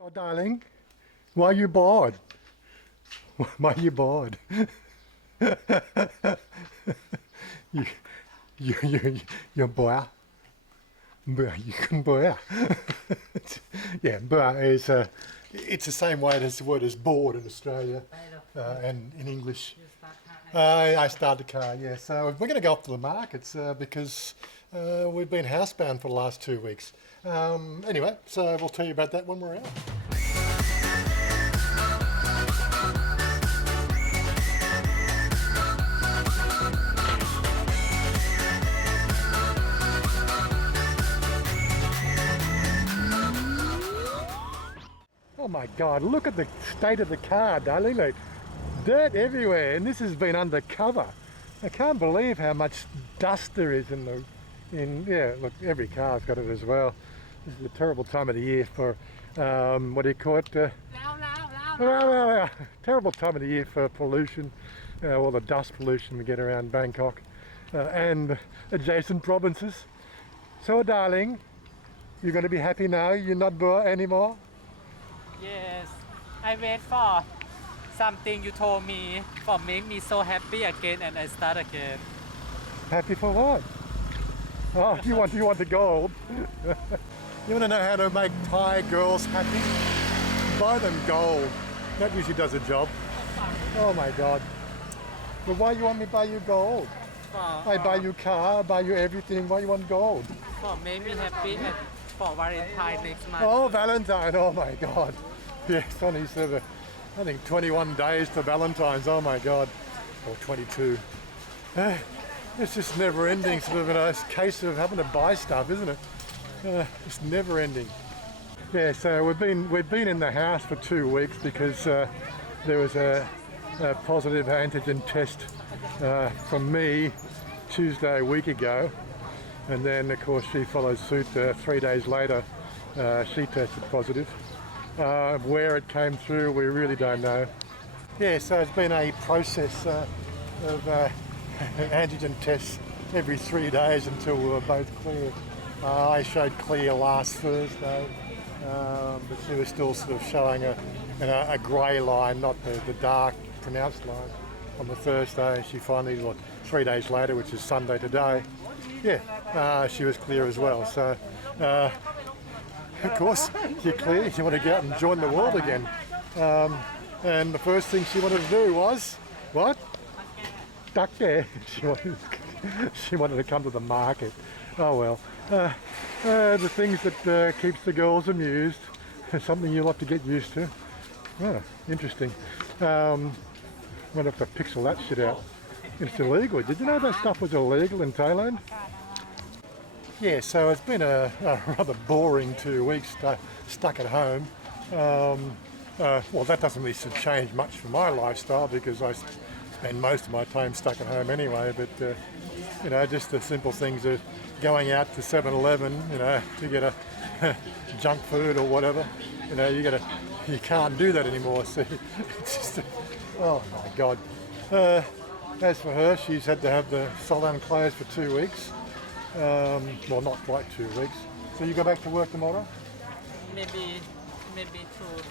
Oh, darling, why are you bored? Why are you bored? you, you're bored. You can bored. Yeah, bored is it's the same way as the word is bored in Australia and in English. I started the car, yeah. So we're going to go up to the markets because we've been housebound for the last 2 weeks. Anyway, so we'll tell you about that when we're out. Oh my God, look at the state of the car, darling. Like, dirt everywhere, and this has been undercover. I can't believe how much dust there is yeah, look, every car's got it as well. This is a terrible time of the year for, what do you call it? Terrible time of the year for pollution, all the dust pollution we get around Bangkok and adjacent provinces. So darling, you're going to be happy now? You're not bored anymore? Yes, I wait for something you told me for make me so happy again and I start again. Happy for what? Oh, you want the gold? You want to know how to make Thai girls happy? Buy them gold. That usually does a job. Oh my God. But why you want me to buy you gold? I buy you car, I buy you everything. Why you want gold? For make me happy and for Valentine next month. Oh, Valentine. Oh my God. Yes, only I think 21 days to Valentine's. Oh my God. Or 22. It's just never ending, sort of a case of having to buy stuff, isn't it? It's never ending. Yeah, so we've been in the house for 2 weeks because there was a positive antigen test from me Tuesday a week ago, and then of course she followed suit 3 days later. She tested positive. Where it came through, we really don't know. Yeah, so it's been a process of antigen tests every 3 days until we were both clear. I showed clear last Thursday, but she was still sort of showing a grey line, not the dark pronounced line. On the Thursday, she finally, 3 days later, which is Sunday today, yeah, she was clear as well. So, of course, you're clear, you want to get out and join the world again. And the first thing she wanted to do was, what? Duck there. She wanted to come to the market. Oh well. The things that keeps the girls amused. Something you'll have to get used to. Oh, interesting. Wonder if I pixel that shit out. It's illegal. Did you know that stuff was illegal in Thailand? Yeah, so it's been a rather boring 2 weeks stuck at home. Well, that doesn't really change much for my lifestyle because I spend most of my time stuck at home anyway. But you know, just the simple things of going out to 7-Eleven, you know, to get a junk food or whatever. You know, you can't do that anymore. So it's just, oh my God. As for her, she's had to have the salon closed for 2 weeks. Well, not quite 2 weeks. So you go back to work tomorrow? Maybe two.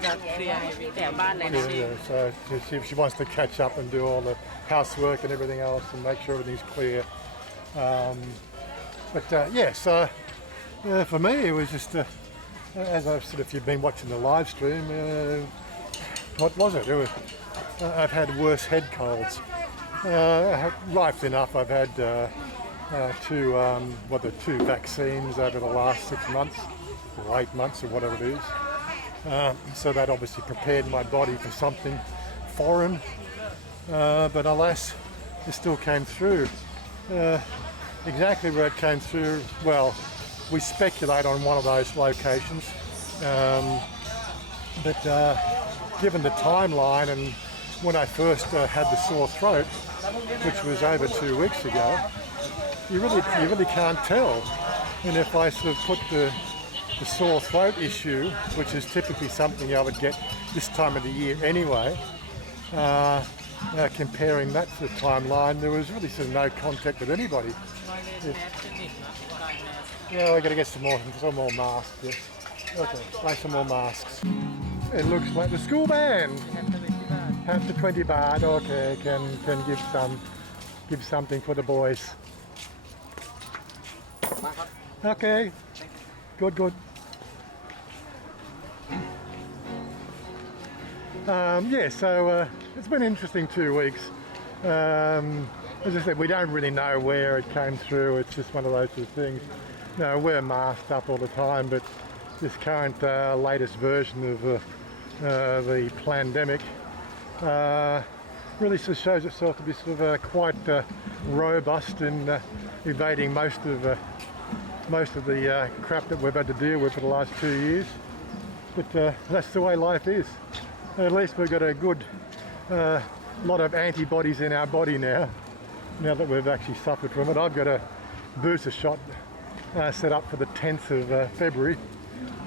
Just clear everything. Yeah, so see if she wants to catch up and do all the housework and everything else and make sure everything's clear. Yeah, so for me it was just, as I've sort of, if you've been watching the live stream, what was it? I've had worse head colds. Right enough, I've had two vaccines over the last 6 months, or 8 months, or whatever it is. So that obviously prepared my body for something foreign, but alas, it still came through. Exactly where it came through, well, we speculate on one of those locations, but given the timeline and when I first had the sore throat, which was over 2 weeks ago, you really can't tell. And if I sort of put the sore throat issue, which is typically something I would get this time of the year anyway, comparing that to the timeline, there was really sort of no contact with anybody. Yeah, we're going to get some more masks, yes. Okay, buy some more masks. It looks like the school band. Have the 20 baht. Okay, can give something for the boys. Okay, good. Yeah, so it's been an interesting 2 weeks. As I said, we don't really know where it came through. It's just one of those sort of things. You know, we're masked up all the time, but this current latest version of the pandemic really sort of shows itself to be sort of quite robust in evading most of the crap that we've had to deal with for the last 2 years. But that's the way life is. At least we've got a good lot of antibodies in our body now that we've actually suffered from it. I've got a booster shot set up for the 10th of February.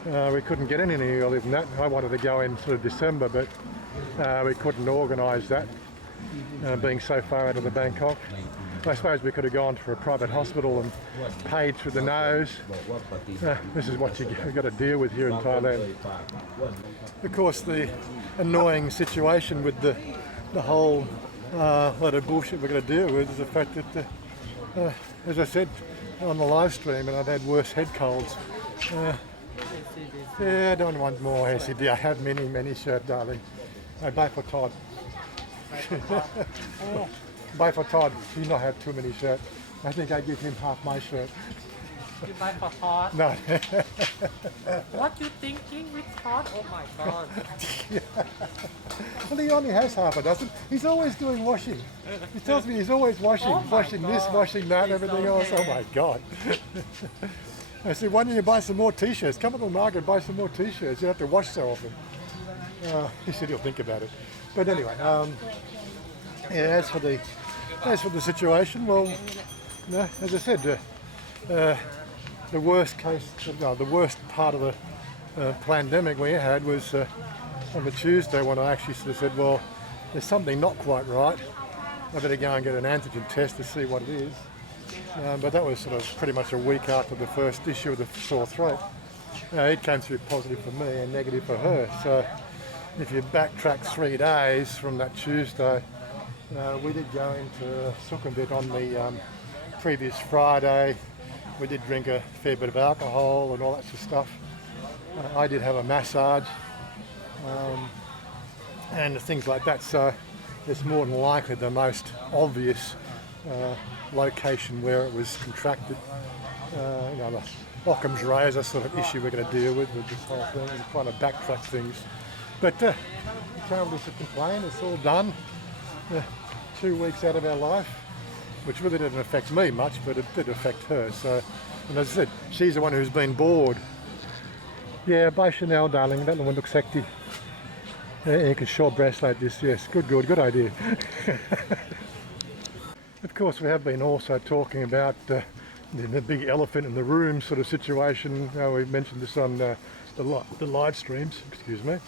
We couldn't get any earlier than that. I wanted to go in sort of December, but we couldn't organise that, being so far out of the Bangkok. I suppose we could have gone to a private hospital and paid through the nose. This is what you've got to deal with here in Thailand. Of course, the annoying situation with the whole lot of bullshit we're going to deal with is the fact that, as I said on the live stream, and I've had worse head colds. Yeah, I don't want more SCD. I have many shirts, darling. I buy for Todd. Buy for Todd. He not have too many shirts. I think I give him half my shirt. You buy for Todd? No. What you thinking with Todd? Oh my god. Well, he only has half a dozen. He's always doing washing. He tells me he's always washing, washing this, washing that, everything else. Oh my god. I said, why don't you buy some more t-shirts? Come to the market and buy some more t-shirts. You don't have to wash so often. He said he'll think about it. But anyway, yeah, as for the situation, well, as I said, the worst part of the pandemic we had was on the Tuesday when I actually sort of said, well, there's something not quite right. I better go and get an antigen test to see what it is. But that was sort of pretty much a week after the first issue of the sore throat. It came through positive for me and negative for her. So if you backtrack 3 days from that Tuesday, we did go into Sukhumvit on the previous Friday. We did drink a fair bit of alcohol and all that sort of stuff. I did have a massage and things like that. So it's more than likely the most obvious location where it was contracted. The Occam's razor sort of issue we're going to deal with this whole thing and trying to backtrack things. But you can't really complain, it's all done. 2 weeks out of our life, which really didn't affect me much, but it did affect her. So, and as I said, she's the one who's been bored. Yeah, buy Chanel, darling, that one looks sexy. Yeah, you can short breast like this, yes, good idea. Of course, we have been also talking about the big elephant in the room sort of situation. We mentioned this on the live streams, excuse me,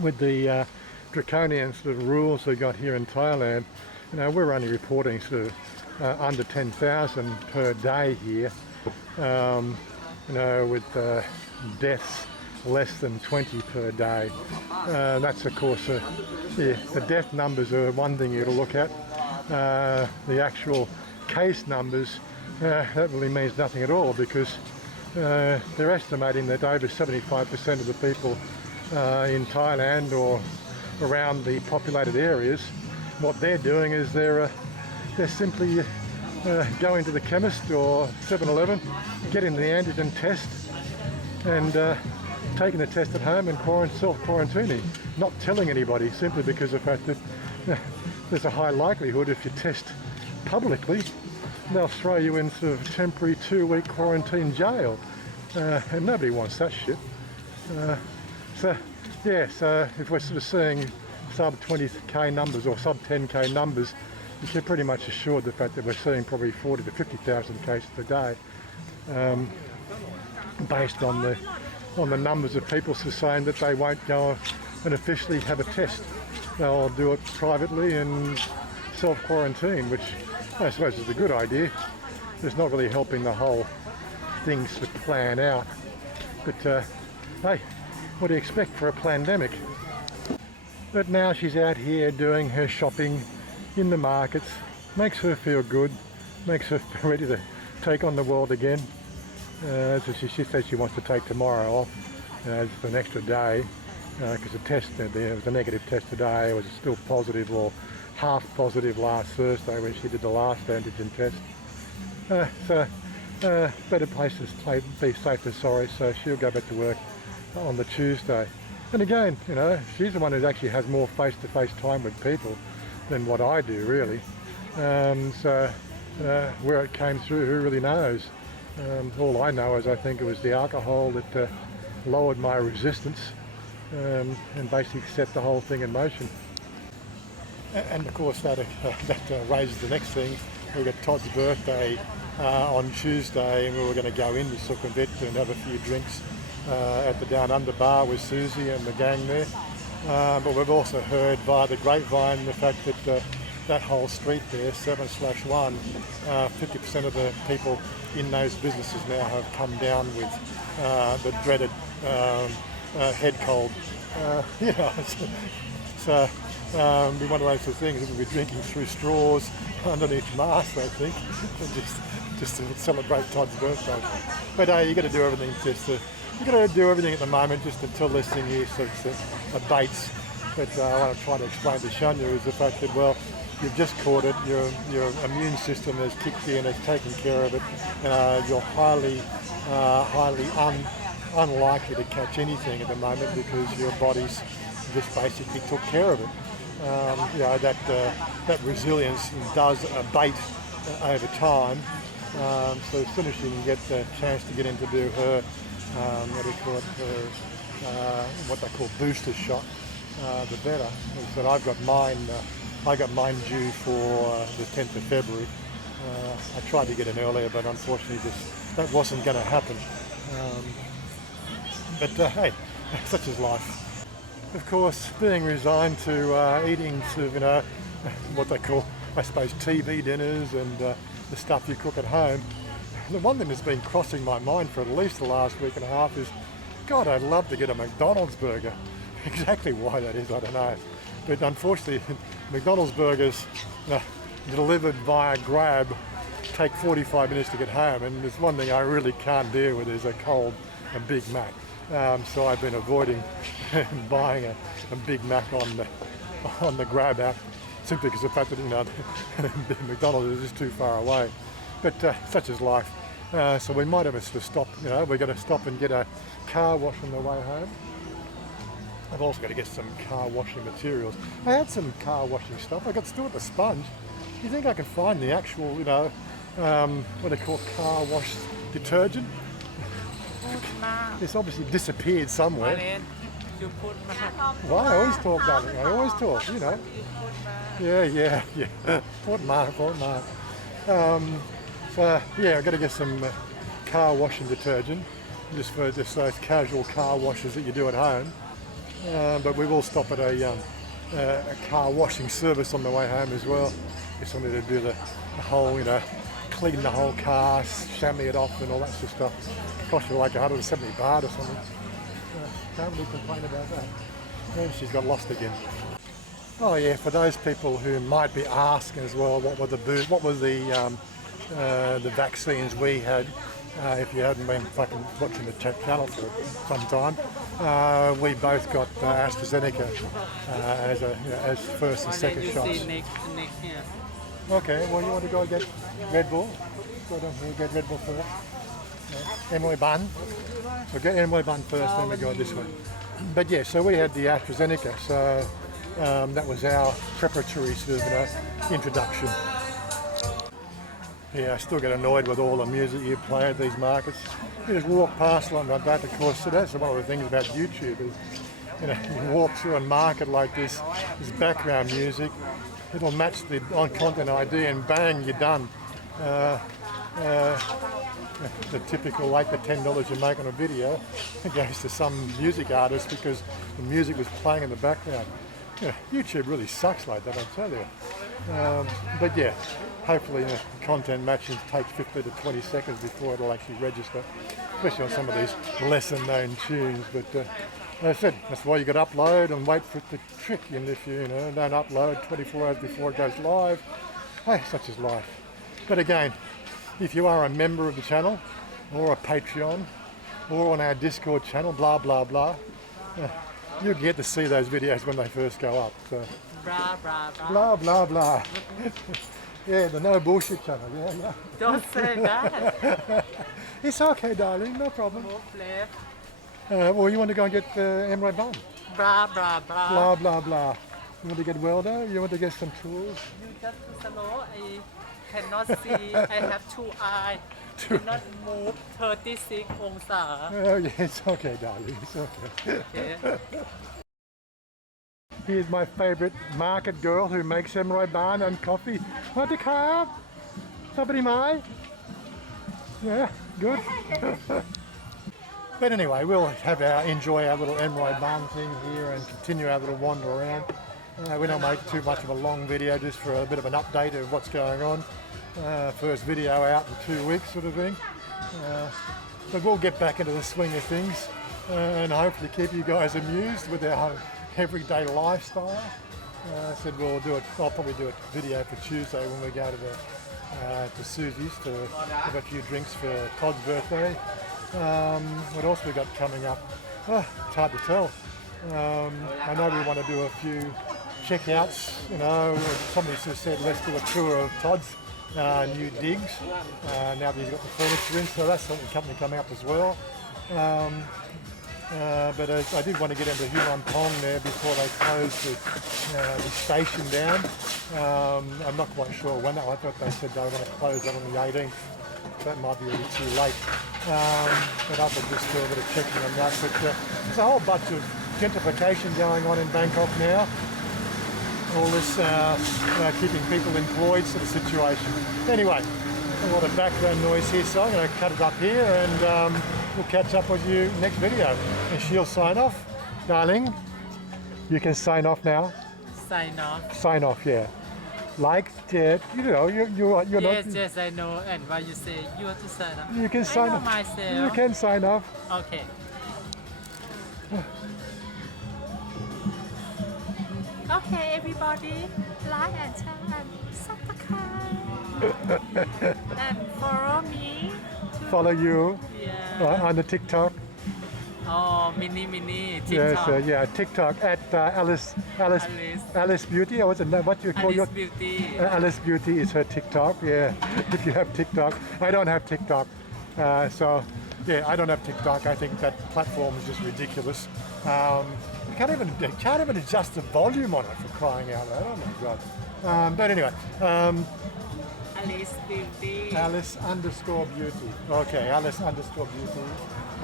with the draconian sort of rules we got here in Thailand. We're only reporting sort of under 10,000 per day here, with deaths less than 20 per day. That's of course, the death numbers are one thing you to look at. The actual case numbers, that really means nothing at all, because they're estimating that over 75% of the people in Thailand or around the populated areas, what they're doing is they're simply going to the chemist or 7-Eleven, getting the antigen test and taking the test at home and self-quarantining, not telling anybody, simply because of the fact that there's a high likelihood if you test publicly, they'll throw you in sort of temporary 2-week quarantine jail, and nobody wants that shit. So if we're sort of seeing sub 20k numbers or sub 10k numbers, you can pretty much assured the fact that we're seeing probably 40 to 50,000 cases a day, based on the numbers of people sort of saying that they won't go and officially have a test. They'll do it privately and self-quarantine, which I suppose is a good idea. It's not really helping the whole thing plan out. But hey, what do you expect for a pandemic? But now she's out here doing her shopping in the markets. Makes her feel good, makes her ready to take on the world again. So she said she wants to take tomorrow off for an extra day, because the test, there was a negative test today. It was still positive or half positive last Thursday when she did the last antigen test. Better place to be safe than sorry, so she'll go back to work on the Tuesday. And again, you know, she's the one who actually has more face-to-face time with people than what I do, really. Where it came through, who really knows? All I know is I think it was the alcohol that lowered my resistance and basically set the whole thing in motion. And of course that raises the next thing. We've got Todd's birthday on Tuesday, and we were going to go into Sukhumvit and have a few drinks at the Down Under bar with Susie and the gang there. But we've also heard via the grapevine the fact that that whole street there, 7/1, 50% of the people in those businesses now have come down with the dreaded head cold. So be one of those things that we'll be drinking through straws underneath masks, I think, just to celebrate Todd's birthday. But you got to do everything you got to do everything at the moment just until this thing here sort of abates. But I want to try to explain to Chanya is the fact that, well, you've just caught it, your immune system has kicked in, has taken care of it, you're highly unlikely to catch anything at the moment because your body's just basically took care of it. That resilience does abate over time. So as soon as she can get the chance to get in to do her, what they call booster shot, the better. But I've got mine. I got mine due for the 10th of February. I tried to get in earlier, but unfortunately that wasn't going to happen. But hey, such is life. Of course, being resigned to eating sort of, what they call, I suppose, TV dinners and the stuff you cook at home. The one thing that's been crossing my mind for at least the last week and a half is, God, I'd love to get a McDonald's burger. Exactly why that is, I don't know. But unfortunately, McDonald's burgers delivered via Grab take 45 minutes to get home, and there's one thing I really can't deal with is a cold and Big Mac. So I've been avoiding buying a Big Mac on the Grab app, simply because of the fact that McDonald's is just too far away. But such is life. So we might have to stop. We're going to stop and get a car wash on the way home. I've also got to get some car washing materials. I had some car washing stuff. I got still at the sponge. Do you think I can find the actual, what they call car wash detergent? It's obviously disappeared somewhere. Well, I always talk, darling. I always talk, Yeah. Port Mark. So yeah, I've got to get some car washing detergent, just for those casual car washes that you do at home. But we will stop at a car washing service on the way home as well. Just wanted to do the whole, clean the whole car, chamois it off and all that sort of stuff. It cost you like 170 baht or something. Can't really complain about that. And she's got lost again. Oh yeah, for those people who might be asking as well, what were the vaccines we had? If you hadn't been fucking watching the channel for some time, we both got AstraZeneca as first and second shots. Okay, well, you want to go get Red Bull? Go down here, get Red Bull first. Emily Bun. So get Emily Bun first, then we go this way. But yeah, so we had the AstraZeneca, so that was our preparatory sort of introduction. Yeah, I still get annoyed with all the music you play at these markets. You just walk past like that, of course. So that's one of the things about YouTube is, you walk through a market like this background music, it'll match the on-content ID and bang, you're done. The typical like the $10 you make on a video goes to some music artist because the music was playing in the background. YouTube really sucks like that, I tell you. But yeah, hopefully content matching takes 15 to 20 seconds before it'll actually register. especially on some of these lesser known tunes. But as I said, that's why you got to upload and wait for it to trick you. And if you don't upload 24 hours before it goes live, hey, such is life. But again, if you are a member of the channel or a Patreon or on our Discord channel, blah blah blah, you get to see those videos when they first go up. So. Blah, blah, blah. Blah blah blah. Yeah, the no bullshit channel. Yeah. Don't say that. It's okay, darling. No problem. Move left. Well, you want to go and get emerald bun? Blah, blah, blah. Blah blah blah. You want to get welder? You want to get some tools? You just too slow. I cannot see. I have two eyes. Cannot move 36 องศา. Oh yeah, it's okay, darling. It's okay. Okay. Here's my favourite market girl who makes emerald bun and coffee. What the carb? Somebody my? Yeah, good. But anyway, we'll enjoy our little emerald bun thing here and continue our little wander around. We don't make too much of a long video, just for a bit of an update of what's going on. First video out in 2 weeks sort of thing. But we'll get back into the swing of things and hopefully keep you guys amused with our everyday lifestyle. I said I'll probably do a video for Tuesday when we go to Susie's to have a few drinks for Todd's birthday. What else we got coming up? Oh, it's hard to tell. I know we want to do a few checkouts. Somebody just said let's do a tour of Todd's new digs. Now that he's got the furniture in, so that's something coming up as well. But I did want to get into Huron Pong there before they closed the station down. I'm not quite sure when. I thought they said they were going to close that on the 18th. That might be a little too late. But I could just do a bit of checking on that. But there's a whole bunch of gentrification going on in Bangkok now. All this keeping people employed sort of situation. Anyway, a lot of background noise here, so I'm going to cut it up here and we'll catch up with you next video. And she'll sign off. Darling, you can sign off now. Sign off. Sign off, yeah. Like, you're Yes, not... yes, I know. And what you say, you have to sign off. You can sign I know off. myself. You can sign off. Okay. Okay, everybody, like and share and subscribe. And follow me. Follow you Yeah. on the TikTok. Oh, mini Yes, TikTok. yeah, TikTok at Alice Beauty. Or what do you call your Alice Beauty. Alice Beauty is her TikTok. Yeah, if you have TikTok, I don't have TikTok, so yeah, I don't have TikTok. I think that platform is just ridiculous. You can't even adjust the volume on it, for crying out loud. Oh my god. But anyway. Alice Beauty. Alice_Beauty. Okay, Alice_Beauty.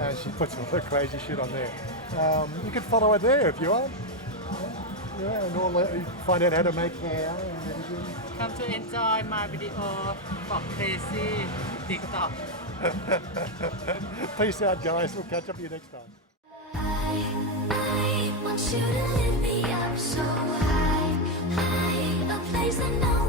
And she puts all the crazy shit on there. You can follow her there if you want. Yeah, and all that, you find out how to make hair and everything. Come to enjoy my video for crazy TikTok. Peace out, guys. We'll catch up with you next time. I want you to lift me up so high, a place that no